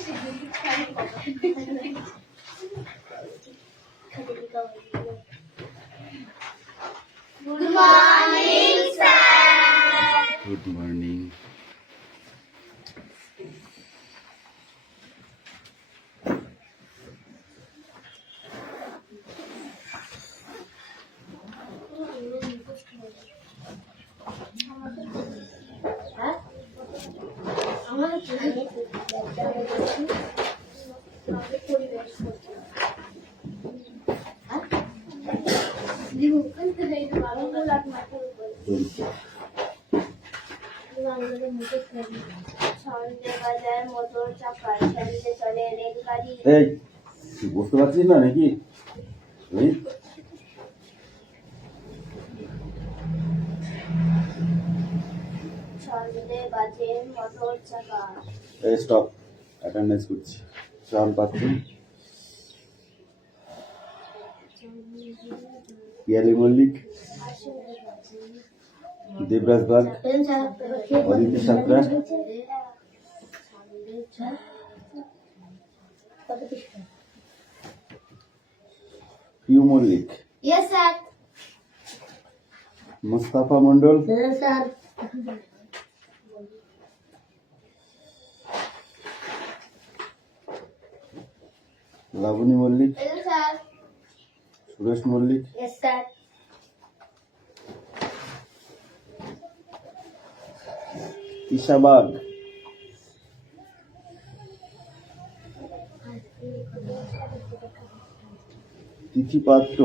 Good morning, sir. Good morning. সন্ধ্যেবেলার motor চাকা সারিতে চলে রেলগাড়ি। এই তুই বুঝতে পারছিস না নাকি? সন্ধ্যে বাজে মোটর চাকা। এই স্টপ, অ্যাটেন্ডেন্স করছি। চল পাচ্ছি। Piyali Mallick, Debraj Bag, Aditi Santra, Piu Mallick, Yes, sir. Mustafa Mondal, Yes, sir. Labani Mallick, Yes, sir. Suresh Mallick, Yes, sir. Isha Bag, Tithi Patra,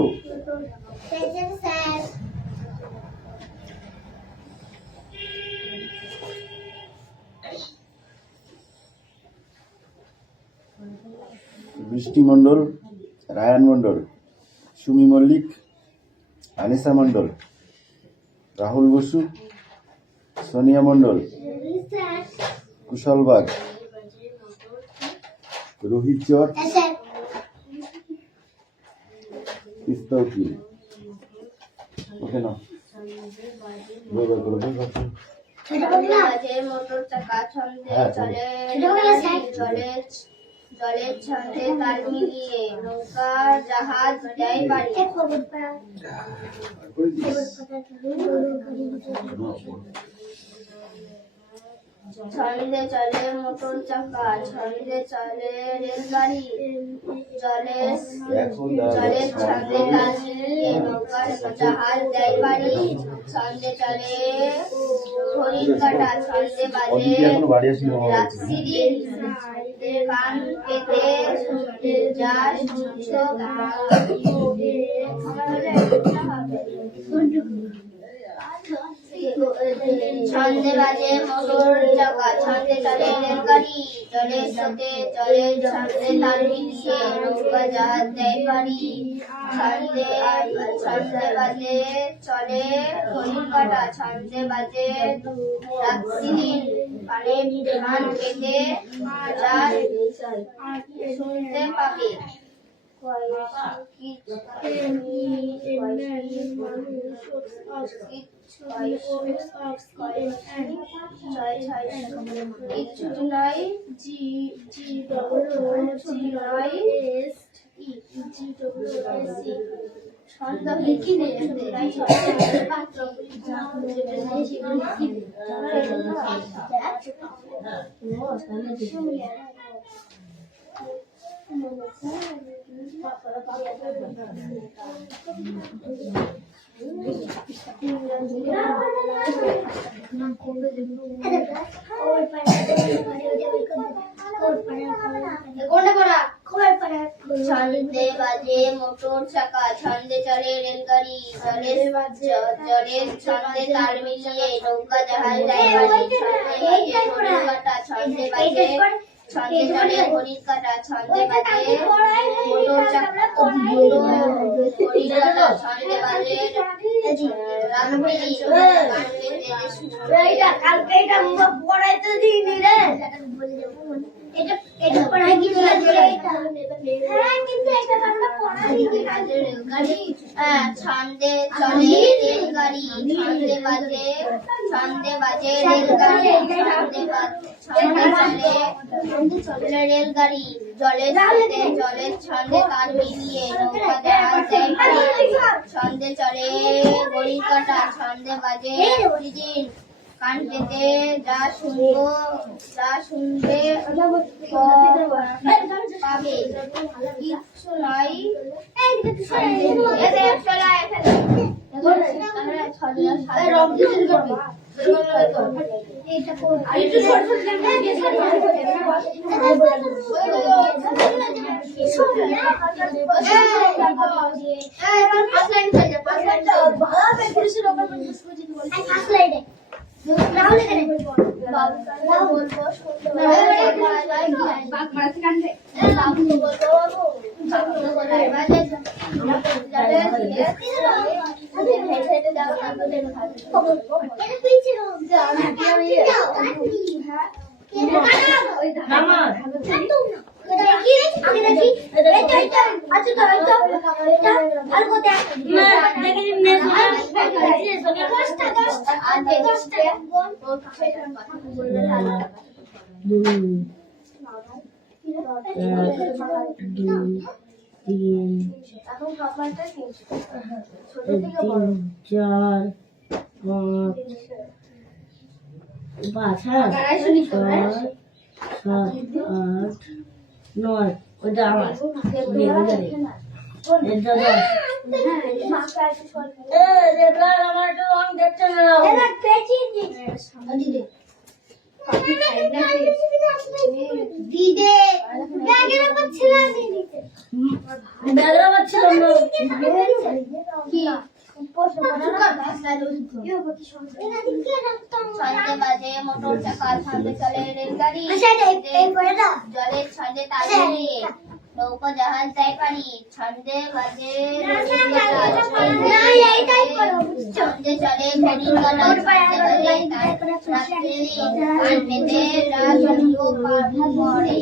Yes, sir. Brishti Mondal, Rayan Mondal, Sumi Mallick, Anisa Mondal, Rahul Basu, Sonia Mondal, Kushal Bag, Rohit Char, Yes, sir. Tista Ukil. Okay না সন্ধ্যে বাজে মোটর চাকা ছন্দে চলে জলের ছন্দে তাল মিলিয়ে নৌকা জাহাজ দেয় বাড়ি। ছন্দে চলে মোটর চাকা ছন্দে চলে রেলগাড়ি জলের ছন্দে তাল মিলিয়ে নৌকা জাহাজ দেয় বাড়ি। ছন্দে চলে ঘড়ির কাঁটা ছন্দে বাজে রাত্রির গান পেতে শুনতে যা শুনছো ছন্দে বাজে মোটর চাকা ছন্দে চলে রেলগাড়ি জলের স্রোতে জলের ছন্দে তাল মিলিয়ে নৌকা জাহাজ দেয় বাড়ি। ছন্দে বাজে চলে ঘড়ির কাঁটা ছন্দে বাজে রাত্রির গান পেতে যা শুনতে পাবে। কিচ্ছু নয় ছন্দে বাজে মোটর চাকা ছন্দে চলে রেলগাড়ি জলের ছন্দে তাল মিলিয়ে নৌকা জাহাজ দেয় বাড়ি। ছন্দে বাজে ছন্দে চলে ঘড়ির কাঁটা ছন্দে বাজে মোটর চাকা ঘড়ির কাঁটা ছন্দে বাজে ছন্দে চলে রেলগাড়ি ছন্দে বাজে রেলগাড়ি ছন্দে চলে রেলগাড়ি, জলের সাথে জলের ছন্দে তাল মিলিয়ে নৌকা জাহাজ দেয় পাড়ি। ছন্দে চলে ঘড়ির কাঁটা, ছন্দে বাজে প্রতিদিন। কান পেতে যা শুনবে পাবে, কিচ্ছু নয় ওটা আমার ছন্দে বাজে মোটর চাকা, ছন্দে চলে রেলগাড়ি, জলের ছন্দে তাল মিলিয়ে নৌকা জাহাজ দেয় পাড়ি। ছন্দে বাজে ছন্দে চলে ঘড়ির কাঁটা, ছন্দে বাজে রাত্রি। কান পেতে যা শুনবো পরে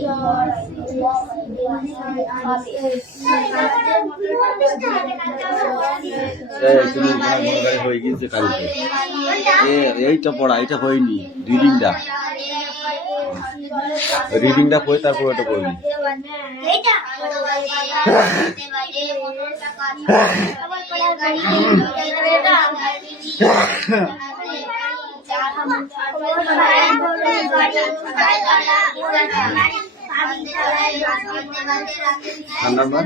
হয়ে গিয়েছে কালকে এইটা পড়া, এটা হয়নি। রিডিংটা পড়ে তারপর ওটা পড়বি। নাম্বার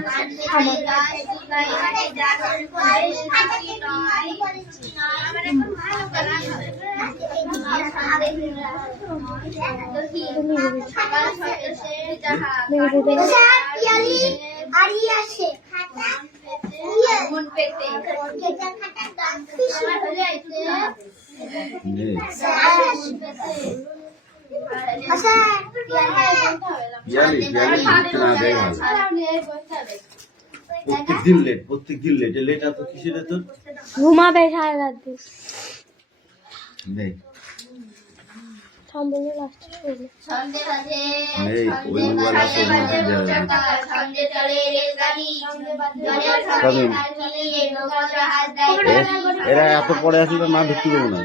প্রত্যেকদিন লেট লেট এত কিসের তোর? ঘুমাবে সারা রাত নেই ছন্দে বাজে নেই ওই মোবাইল আছে ছন্দে চলে রেলগাড়ি, জলের ছন্দে তাল মিলিয়ে নৌকা জাহাজ দেয় পাড়ি। এরা এত পরে আসলে না ঢুকতে দেবো না।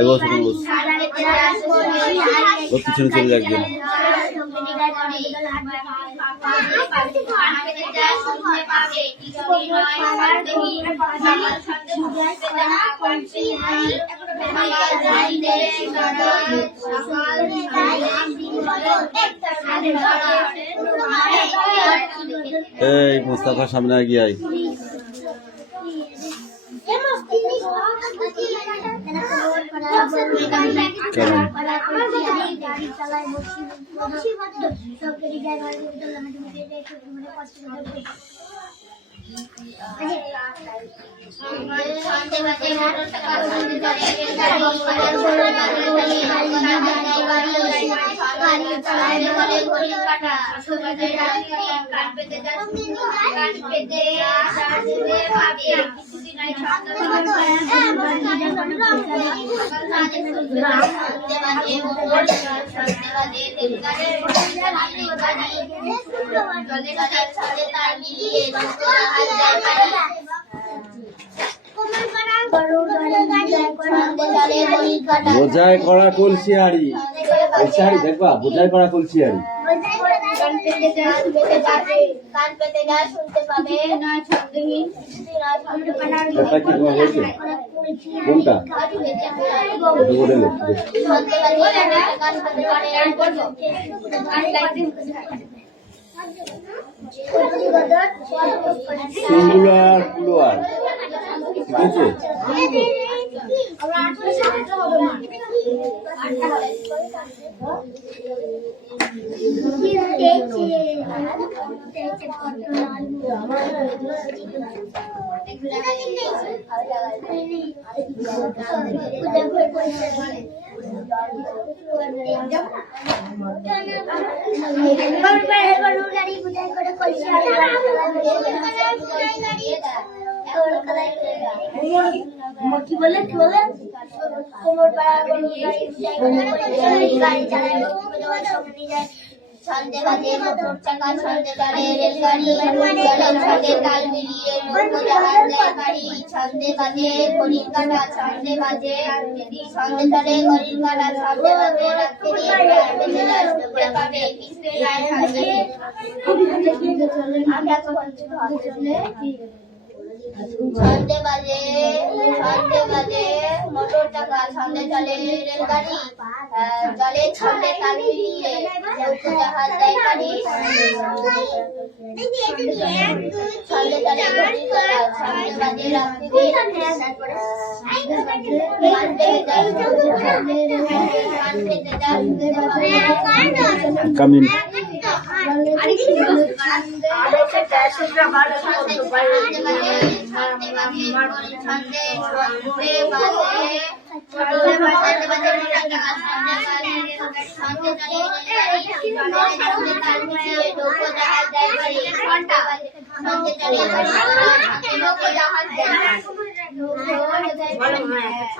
এই বছর ওর পিছনে চলে যাচ্ছে এই মুস্তাফার সামনে গিয়ে আয়। ছন্দে চলে ঘড়ির কাঁটা বোঝাই করা কলসি হাড়ি কলসি হাড়ি দেখবা বোঝাই করা কলসি হাড়ি কান পেতে যা শুনতে পাবে না ছন্দহীন এটা কি তোমার হয়েছে কোনটা এটা বলে নে ছন্দে বাজে কান পেতে কানে আর করবো সিঙ্গুলার প্লুরাল ঠিক আছে কি বলে কোমর পাড়া গাড়ি চালায় ছন্দে বাজে মোটর চাকা ছন্দে চলে রেলগাড়ি ছন্দে তাল মিলিয়ে নৌকো জাহাজ যায় গাড়ি ছন্দে বাজে ঘড়ির কাঁটা ছন্দে বাজে ছন্দে চলে ঘড়ির কাঁটা ছন্দে বাজে রাত্রি শুনতে পাবে কিসে রায় ছন্দে ছন্দে বাজে মোটর চাকা ছন্দে চলে রেলগাড়ি জলে ছন্দে তাল মিলিয়ে নৌকো জাহাজ যায় গাড়ি ছন্দে চলে ঘড়ির কাঁটা ছন্দে বাজে রাত্রি কামিন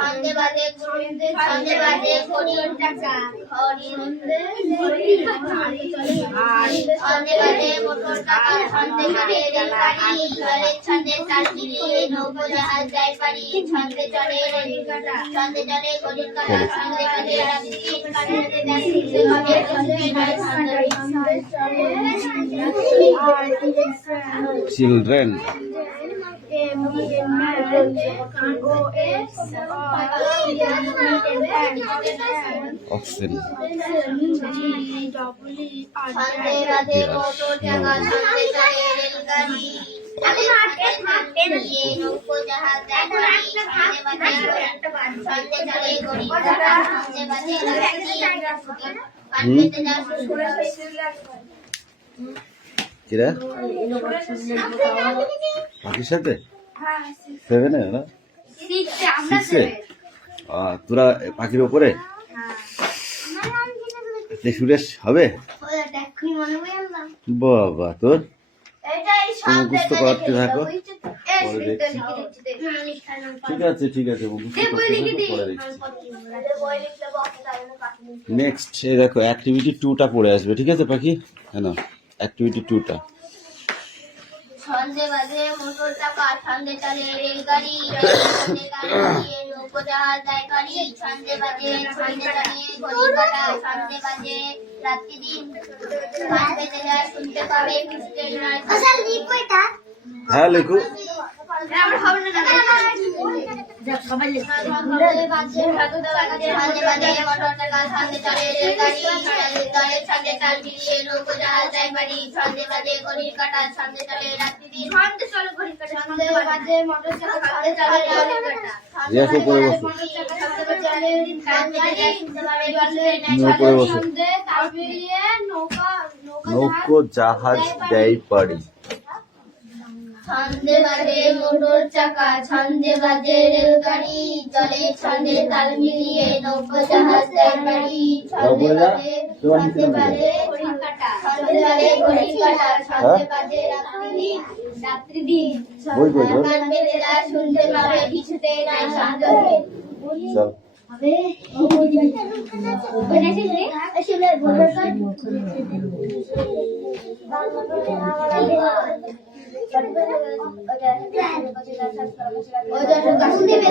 ছন্দে বাজে ঘড়ির টাকা ছন্দে বাজে মোটর টাকা ছন্দে চলে রেলগাড়ি জলের ছন্দে তাল মিলিয়ে নৌকো জাহাজ যায় পারি ছন্দে চলে ছন্দে চলে ঘড়ির কাঁটা ছন্দে বাজে রাত্রি কাঁটাতে যাচ্ছে ঘরে ছন্দে নয় চিলড্রেন অক্সিজেন ছন্দে বাজে মোটর চাকা ছন্দে চলে রেলগাড়ি নৌকো জাহাজ যায় গাড়ি ছন্দে চলে ঘড়ির কাঁটা ছন্দে বাজে রাত্রি কাঁটাতে যাচ্ছে কিরা পাখির সাথে সেভেনে না সিক্সে তোরা পাখির ওপরে সুরেশ হবে বাবা তোর তুমি মুখস্থ করতে থাকো পরে দেখছি ঠিক আছে মুখস্থ করতে থাকো পরে দেখছি নেক্সট এই দেখো অ্যাক্টিভিটি 2টা পড়ে আসবে ঠিক আছে পাখি হ্যাঁ না অ্যাক্টিভিটি 2টা ছন্দে বাজে মোটর চাকা ছন্দে চলে রেলগাড়ি ছন্দে তাল মিলিয়ে নৌকো জাহাজ যায় গাড়ি ছন্দে বাজে ছন্দে চলে ঘড়ির কাঁটা ছন্দে বাজে রাত্রি দিন কান পেতে যায় শুনতে পাবে কিসে নয় হ্যাঁ লেখো ছন্দে বাজে মোটর চাকা ছন্দে চলে রেলগাড়ি জলের ছন্দে তাল মিলিয়ে নৌকো জাহাজ যায় বাড়ি ছন্দে বাজে ঘড়ির কাঁটা ছন্দে চলে রাত্রি দিন ছন্দে বাজে মোটর চাকা ছন্দে চলে রেলগাড়ি রিয়াকে পড়ে বসো নৌকো জাহাজ দেয় পারি ছন্দে বাজে মোটর চাকা ছন্দে বাজে রেলগাড়ি জলে ছন্দে তাল মিলিয়ে নৌকো জাহাজ যায় বাড়ি ছন্দে বাজে ঘড়ির কাঁটা ছন্দে বাজে ঘড়ির কাঁটা ছন্দে বাজে রাত্রি দিন কান পেতে যা শুনতে পাবে কিছুতে নাই সন্দেহ চল ওই যে গাছ দিবে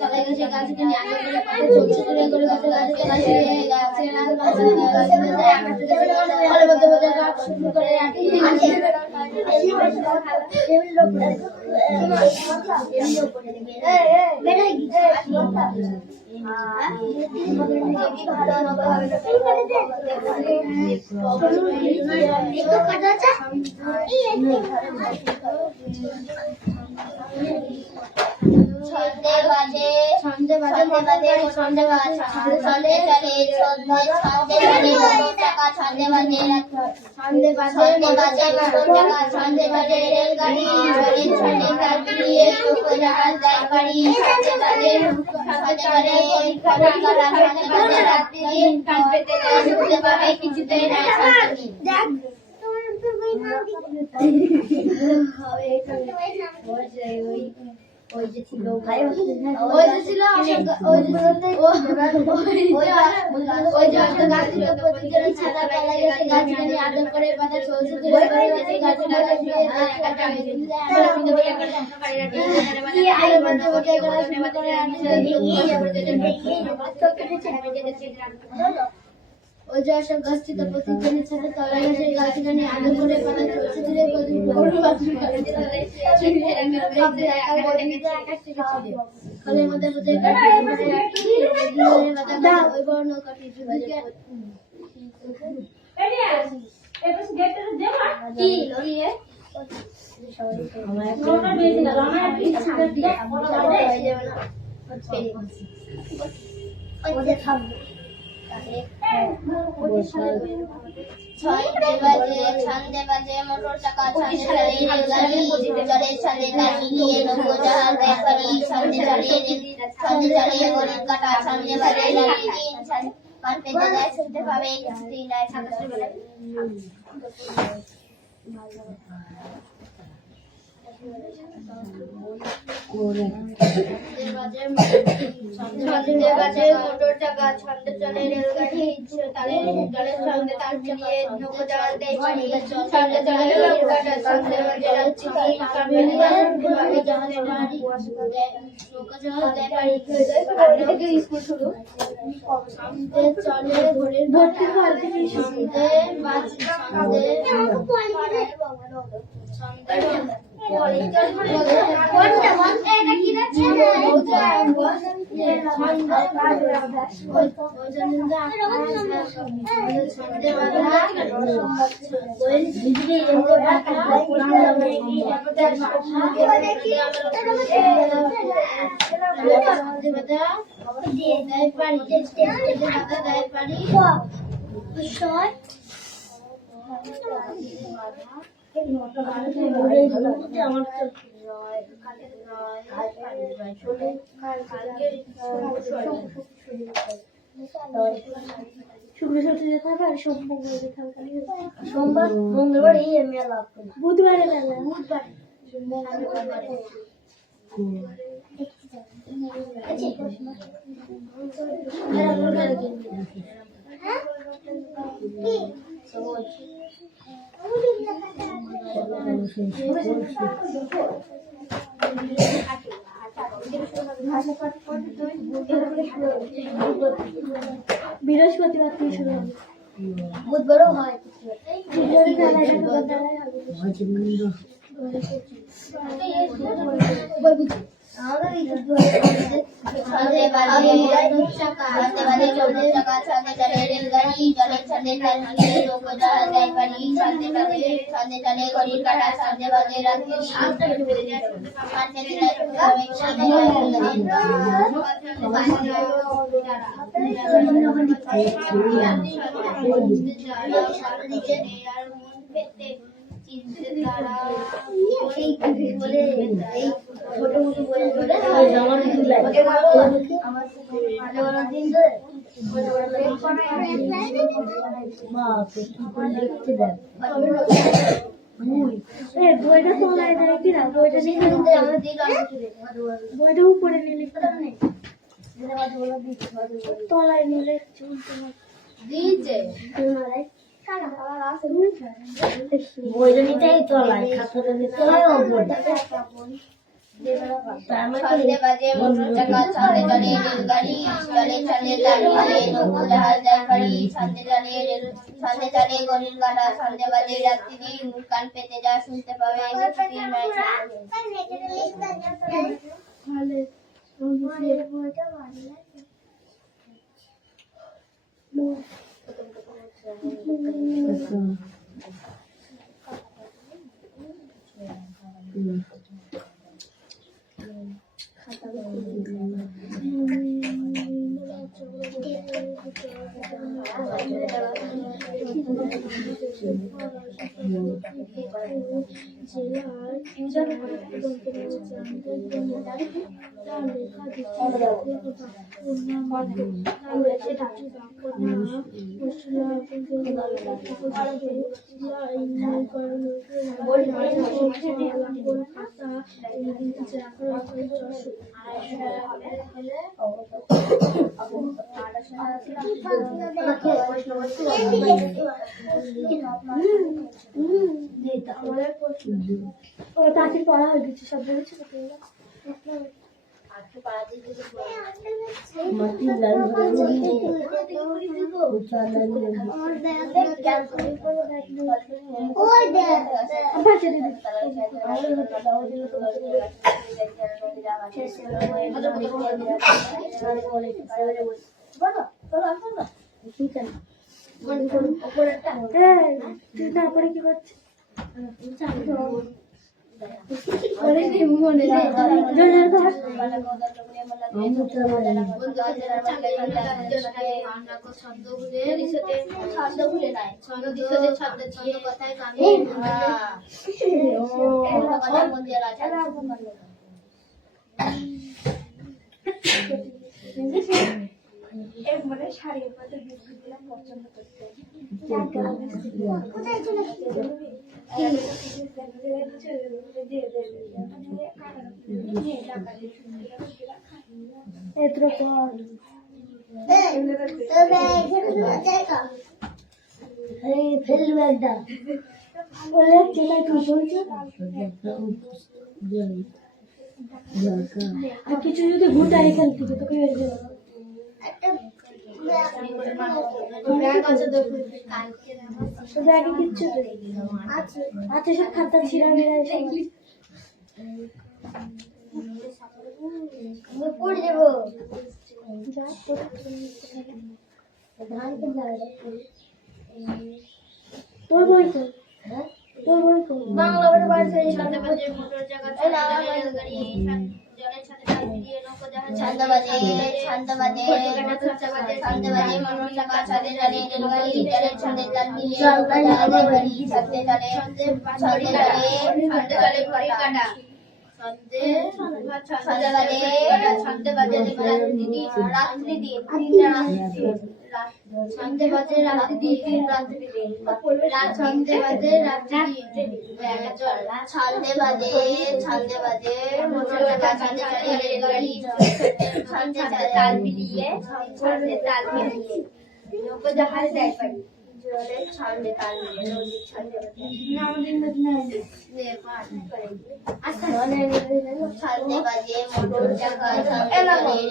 তলে গেছে গাছ কিনে আগে করে পাশে চলছে দূরে করে গাছ গাছ শুরু করে ছন্দে বাজে ছন্দে বাজে ছন্দে বাজে ছন্দে চলে ছন্দে চলে টাকা ছন্দে বাজে ছন্দে বাজে টাকা ছন্দে বাজে রেলগাড়ি চলে ছন্দে কাটিয়ে লোক জাহাজ যায় বাড়ি ছন্দে বাজে পরীক্ষা করা ছন্দে বাজে রাত্রি দিন কান পেতে শুনতে পাবে কিছুতেই নাই শান্তি দেখ ওই যে ছিল গাছ ছিল প্রতিদিন ছাতা পালা গেছে গাছ কিনে আদর করে বাঁধা চলছে দূরে করে গেছে গাছে লাগা শুয়ে ওই যে সব গাছ ছিল প্রতিদিনের সাথে তলা গেছে গাছ কিনে আদর করে বাঁধা চলছে দূরে কলের মধ্যে মধ্যে ওই বড় নৌকাটি ছন্দে বাজে মোটর চাকা ছন্দে চলে রেলগাড়ি চলে ছন্দে তার মিলিয়ে নৌকো জাহাজ ব্যাপারী ছন্দে চলে গরিব কাটা ছন্দে বাজে রাত্রি দিন কান পেতে যায় শুনতে পাবে স্ত্রী নাই সাতাশে বেলা ছন্দে বাজে মোটর চাকা ছন্দে চলে রেলগাড়ি জলের ছন্দে তার চালিয়ে নৌকো জাহাজ দেয় পানি ছন্দে চলে গরিব কাটা ছন্দে বাজে রাত্রি দিন কান পেতে যায় শুনতে পাবে জাহাজে বাড়ি নৌকো জাহাজ দেয় পানি থেকে স্কুল শুরু ছন্দে চলে ঘোড়ের ভর্তি ছন্দে বাজে সোমবার মঙ্গলবার এই মেলা বুধবারে মেলা বুধবার বৃহস্পতিবার থেকে শুরু হবে বুধবারও হয় ছন্দে বাজে চৌদ্দ টাকা ছন্দে চলে রেলগাড়ি জলের ছন্দে তার মিলিয়ে লোক জাহাজ যায় পানি ছন্দে বাজে ছন্দে চলে ঘড়ির কাঁটা ছন্দে বাজে রাত্রি বইটা তোলায় দেয় কিনা বইটা বইটা উপরে নিলে তলায় নিলে দিয়েছে বইটা নিতেই তো লাই খাতাটা নিতে হয় ওপরটা ছন্দে বাজে মোটর চাকা ছন্দে চলে রেলগাড়ি চলে চলে দাঁড়িয়ে নৌকো জাহাজ যায় বাড়ি ছন্দে চলে ছন্দে চলে গরুর গাড়া ছন্দে বাজে রাত্রি দিন কান পেতে যা শুনতে পাবে কিছুদিন নয় পড়া হয়ে গেছে সব বলেছে তারপরে কি করছে শাড়ির মধ্যে বিস্কুট দিলাম পছন্দ করতে কিছু যদি ঘুটাই এখান থেকে তোকে কিচ্ছু আচ্ছা সব খাতা ছিঁড়া পড়ে যাবো তোর বই তো তোর বই তো বাংলা বাড়ি মোটর জায়গা ছন্দ বাজে মনোর চাকা ছন্দে চলে রেলগাড়ি জলের ছন্দে তাল মিলিয়ে নৌকা জাহাজ যায় বাড়ি ছন্দে চলে ঘড়ির কাঁটা ছন্দে বাজে রাত্রি দিন ছন্দে বাজে রাত্রি দিন ছন্দে বাজে মোটর চাকা ছন্দে চলে রেলগাড়ি ছন্দে তাল মিলিয়ে নৌকো জাহাজ যায় বাড়ি জলের ছন্দে তাল মিলিয়ে ছন্দে বাজে মোটর চাকা ছন্দে চলে রেলগাড়ি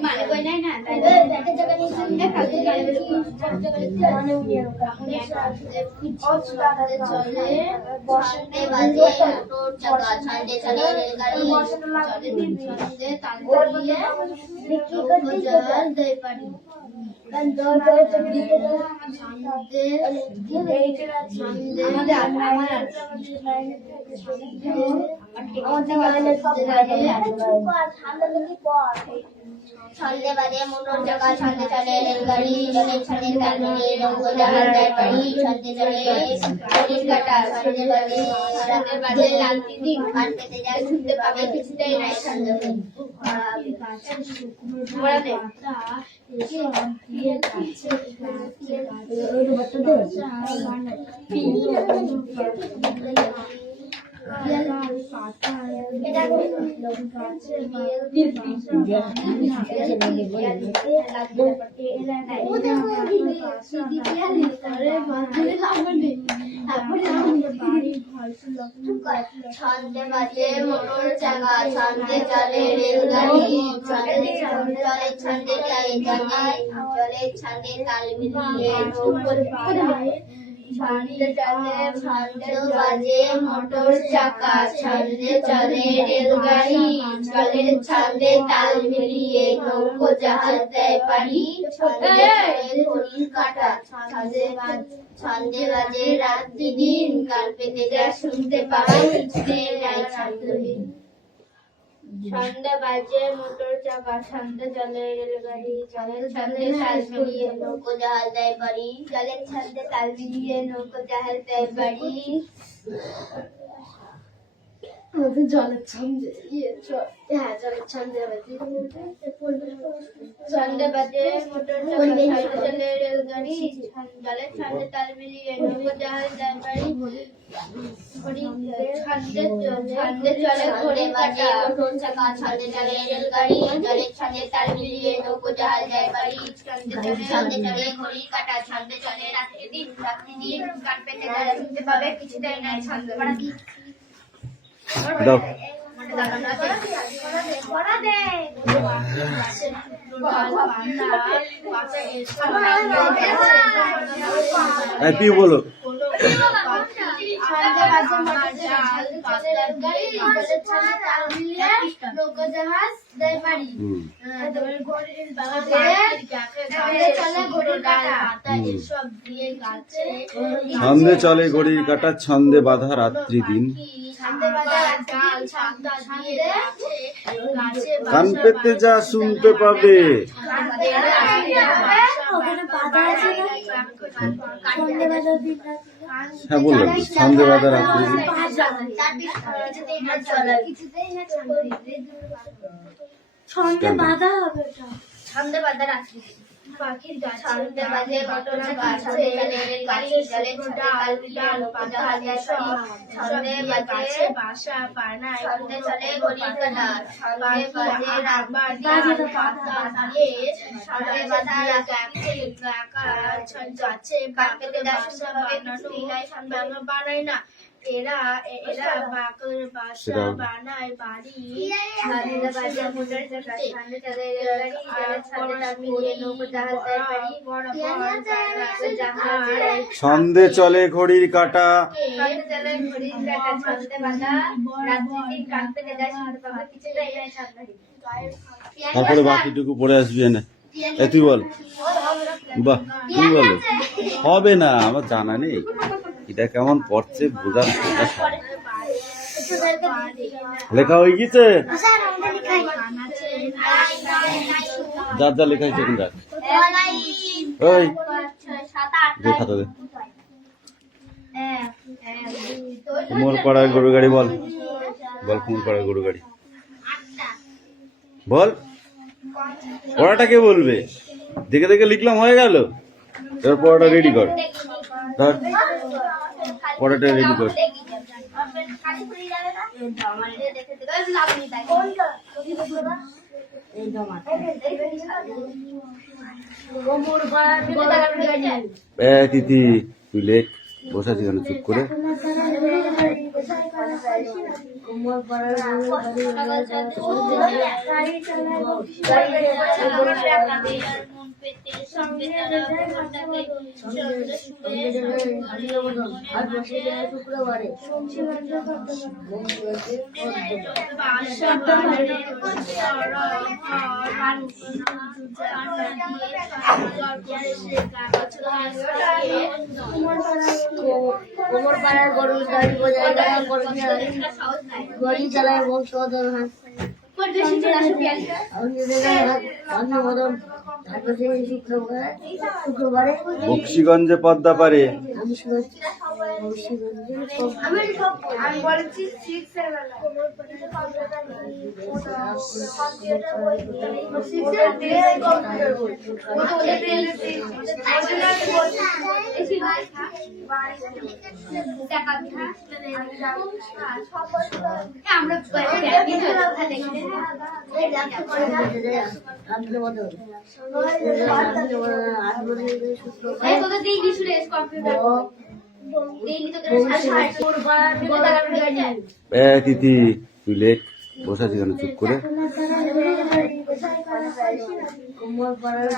মানে কই নাই না তাই ছন্দে বাজে মোটর চাকা ছন্দে চলে রেলগাড়ি ছন্দে তাল মিলিয়ে নৌকো জাহাজ যায় বাড়ি ছন্দে বাজে মোটর চাকা ছন্দে চলে রেলগাড়ি জলের ছন্দে তাল মিলিয়ে নৌকো জাহাজ যায় বাড়ি ছন্দে চলে ঘড়ির কাঁটা ছন্দে বাজে রাতের বাজে রাত্রি দিন কান পেতে যায় শুনতে পাবে কিছুতেই নাই ছন্দ ছন্দে বাজে মোটর চাকা, ছন্দে চলে রেলগাড়ি, ছন্দে জলের ছন্দে চলে জাহাজ, জলের ছন্দে তাল মিলিয়ে নৌকো জাহাজ। ছন্দে বাজে মোটর চাকা, ছন্দে চলে রেলগাড়ি, জলের ছন্দে তাল মিলিয়ে নৌকো জাহাজ দেয় পাড়ি। ছন্দে চলে ঘড়ির কাঁটা, ছন্দে বাজে রাত্রি দিন, কান পেতে যা শুনতে পাবে কিছুতেই নাই ছন্দহীন। ছন্দে বাজে মোটর চাকা, ছন্দে চলে রেলগাড়ি, জলের ছন্দে তাল মিলিয়ে নৌকো জাহাজ দেয় পাড়ি, জলের ছন্দে তাল মিলিয়ে নৌকো জাহাজ দেয় পাড়ি। জলের ছন্দে জলের ছন্দে ছন্দে বাজে মোটর চাকা, ছন্দে চলে রেলগাড়ি, জলের ছন্দে তাল মিলিয়ে নৌকো জাহাজ দেয় পাড়ি। ছন্দে চলে ঘড়ি বাজে মোটর চাকা, ছন্দে চলে রেলগাড়ি, জলের ছন্দে তাল মিলিয়ে নৌকো জাহাজ দেয় পাড়ি। ছন্দে চলে ঘড়ির কাঁটা, ছন্দে চলে রাত্রি দিন, কান পেতে যারা শুনতে পাবে কিছুতেই নাই ছন্দ। দাও কি বলো? নৌকো জাহাজ দেয় পাড়ি, ছন্দে চলে ঘড়ির কাঁটা, ছন্দে বাঁধা রাত্রি দিন, কান পেতে যা শুনতে পাবে। হ্যাঁ বললাম তো, ছন্দে বাঁধা রাত্রি দিন। ছন্দে বাঁধা হবে, ছন্দে বাঁধা রাত্রি দিন। পাখির গাছ ছন্দে বাজে মোটর চাকা, ছন্দে চলে রেলগাড়ি, জলের ছন্দে তাল মিলিয়ে নৌকো জাহাজ দেয় পাড়ি। ছন্দে বাজে বাসা পানায়, ছন্দে চলে ঘড়ির কাঁটা, ছন্দে বাজে রাতবাড়ি পাতা দিয়ে, ছন্দে বাঁধা যাচ্ছে কান পেতে যা শুনতে পাবে কিছুতেই নাই ছন্দ। বানায় না এরা বাঁকের বাসা বানায় বাড়ি। ছন্দে বাজে মোটর চাকা, ছন্দে চলে রেলগাড়ি, জলের ছন্দে তাল মিলিয়ে নৌকো জাহাজ দেয় পাড়ি। ছন্দে চলে ঘড়ির কাঁটা, ছন্দে চলে ঘড়ির কাঁটা, ছন্দে বাঁধা রাত্রি দিন, কান পেতে যা শুনতে পাবে কিছুতেই নাই ছন্দহীন। তারপরে বাকিটুকু পড়ে আসবি না। তুই বল। বাহ, তুই বলো। হবে না, আমার জানা নেই এটা কেমন পড়ছে, বোঝার চেষ্টা কর। লেখা হয়ে গেছে? যার যা লেখা হয়েছে এখন দেখ। ওই যে খাতা দে। কুমোর পাড়ার গরু গাড়ি বল, বল কুমোর পাড়ার গরু গাড়ি বল। পড়াটা কে বলবে? দেখে দেখে লিখলাম, হয়ে গেল। এবার পড়াটা রেডি কর, ধর পড়াটা রেডি কর। তিথি তুই লেখ, বসাচ্ছি কেন চুপ করে? কোমর পাড়ার গরুর গাড়ি বজায় গড়ি চালায় বংশধর হাস। শুক্রবারে বক্সিগঞ্জে পদ্মা পারে আমি বলেছি তিথি তুই লেখ বসে আছি কেন চুপ করে? কোমর পাড়ার